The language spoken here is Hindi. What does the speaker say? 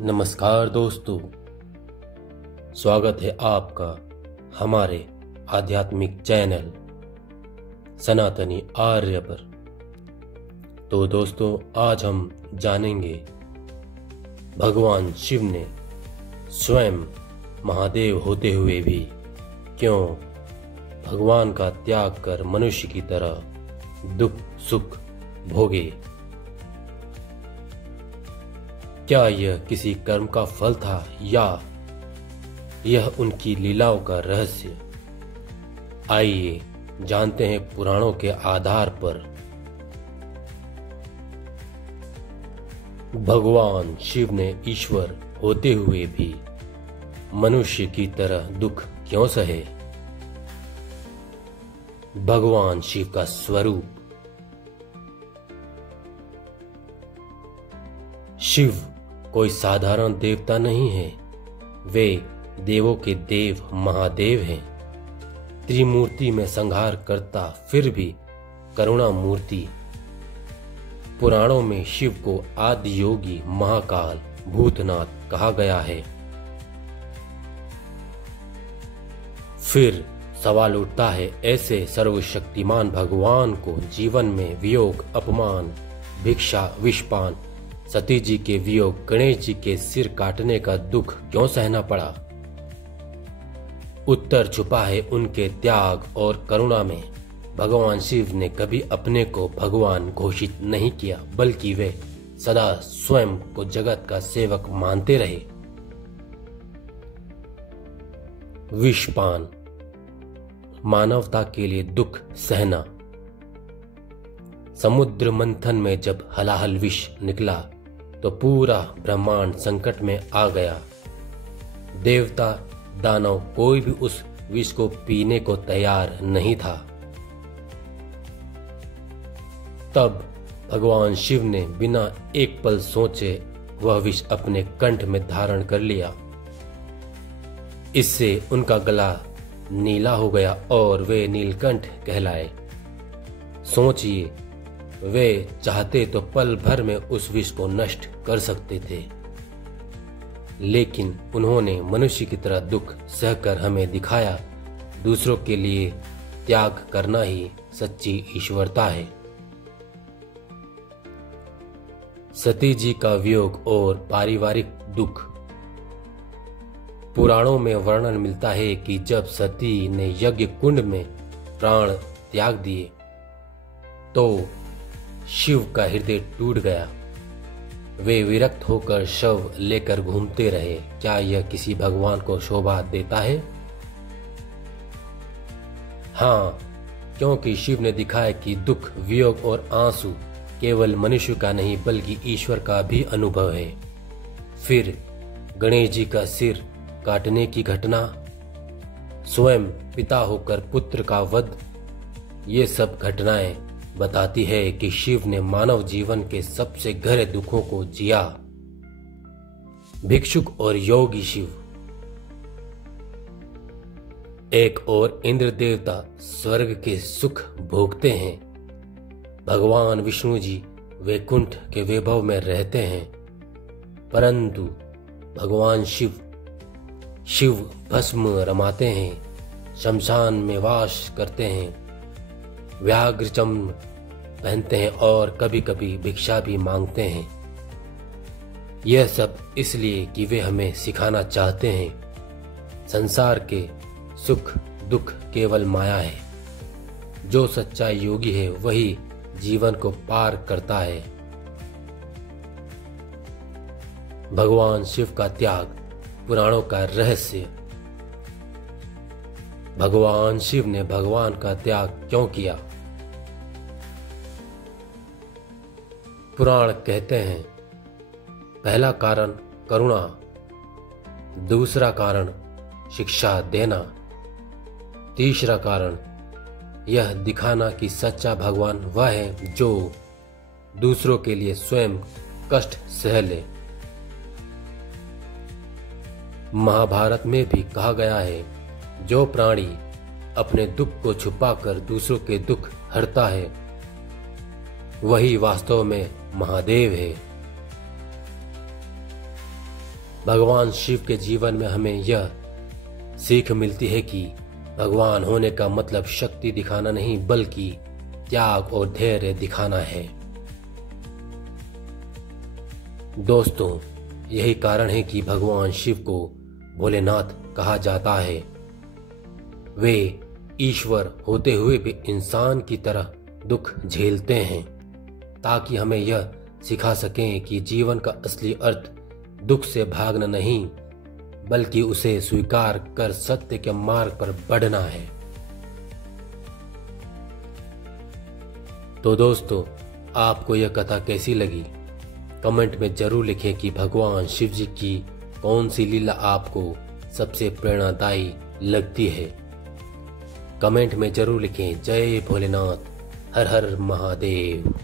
नमस्कार दोस्तों, स्वागत है आपका हमारे आध्यात्मिक चैनल सनातनी आर्य पर। तो दोस्तों, आज हम जानेंगे भगवान शिव ने स्वयं महादेव होते हुए भी क्यों भगवान का त्याग कर मनुष्य की तरह दुख सुख भोगे। क्या यह किसी कर्म का फल था या यह उनकी लीलाओं का रहस्य? आइए जानते हैं पुराणों के आधार पर भगवान शिव ने ईश्वर होते हुए भी मनुष्य की तरह दुख क्यों सहे। भगवान शिव का स्वरूप। शिव कोई साधारण देवता नहीं है, वे देवों के देव महादेव हैं। त्रिमूर्ति में संहार करता फिर भी करुणा मूर्ति। पुराणों में शिव को आदि योगी महाकाल भूतनाथ कहा गया है। फिर सवाल उठता है, ऐसे सर्वशक्तिमान भगवान को जीवन में वियोग, अपमान, भिक्षा, विषपान, सती जी के वियोग, गणेश जी के सिर काटने का दुख क्यों सहना पड़ा? उत्तर छुपा है उनके त्याग और करुणा में। भगवान शिव ने कभी अपने को भगवान घोषित नहीं किया, बल्कि वे सदा स्वयं को जगत का सेवक मानते रहे। विषपान, मानवता के लिए दुख सहना। समुद्र मंथन में जब हलाहल विष निकला तो पूरा ब्रह्मांड संकट में आ गया। देवता दानव कोई भी उस विष को पीने को तैयार नहीं था। तब भगवान शिव ने बिना एक पल सोचे वह विष अपने कंठ में धारण कर लिया। इससे उनका गला नीला हो गया और वे नीलकंठ कहलाए। सोचिए, वे चाहते तो पल भर में उस विष को नष्ट कर सकते थे, लेकिन उन्होंने मनुष्य की तरह दुख सहकर हमें दिखाया दूसरों के लिए त्याग करना ही सच्ची ईश्वरता है। सती जी का वियोग और पारिवारिक दुख। पुराणों में वर्णन मिलता है कि जब सती ने यज्ञ कुंड में प्राण त्याग दिए तो शिव का हृदय टूट गया। वे विरक्त होकर शव लेकर घूमते रहे। क्या यह किसी भगवान को शोभा देता है? हाँ, क्योंकि शिव ने दिखाया कि दुख, वियोग और आंसू केवल मनुष्य का नहीं बल्कि ईश्वर का भी अनुभव है। फिर गणेश जी का सिर काटने की घटना, स्वयं पिता होकर पुत्र का वध, ये सब घटनाएं बताती है कि शिव ने मानव जीवन के सबसे गहरे दुखों को जिया। भिक्षुक और योगी शिव। एक और इंद्र देवता स्वर्ग के सुख भोगते हैं। भगवान विष्णु जी वैकुंठ के वैभव में रहते हैं, परंतु भगवान शिव भस्म रमाते हैं, शमशान में वास करते हैं, व्याघ्र चर्म पहनते हैं और कभी कभी भिक्षा भी मांगते हैं। यह सब इसलिए कि वे हमें सिखाना चाहते हैं संसार के सुख दुख केवल माया है। जो सच्चा योगी है वही जीवन को पार करता है। भगवान शिव का त्याग। पुराणों का रहस्य। भगवान शिव ने भगवान का त्याग क्यों किया? पुराण कहते हैं, पहला कारण करुणा, दूसरा कारण शिक्षा देना, तीसरा कारण यह दिखाना कि सच्चा भगवान वह है जो दूसरों के लिए स्वयं कष्ट सह ले। महाभारत में भी कहा गया है, जो प्राणी अपने दुख को छुपाकर दूसरों के दुख हरता है वही वास्तव में महादेव है। भगवान शिव के जीवन में हमें यह सीख मिलती है कि भगवान होने का मतलब शक्ति दिखाना नहीं बल्कि त्याग और धैर्य दिखाना है। दोस्तों, यही कारण है कि भगवान शिव को भोलेनाथ कहा जाता है। वे ईश्वर होते हुए भी इंसान की तरह दुख झेलते हैं ताकि हमें यह सिखा सकें कि जीवन का असली अर्थ दुख से भागना नहीं बल्कि उसे स्वीकार कर सत्य के मार्ग पर बढ़ना है। तो दोस्तों, आपको यह कथा कैसी लगी? कमेंट में जरूर लिखें कि भगवान शिव जी की कौन सी लीला आपको सबसे प्रेरणादायी लगती है। कमेंट में जरूर लिखें। जय भोलेनाथ, हर हर महादेव।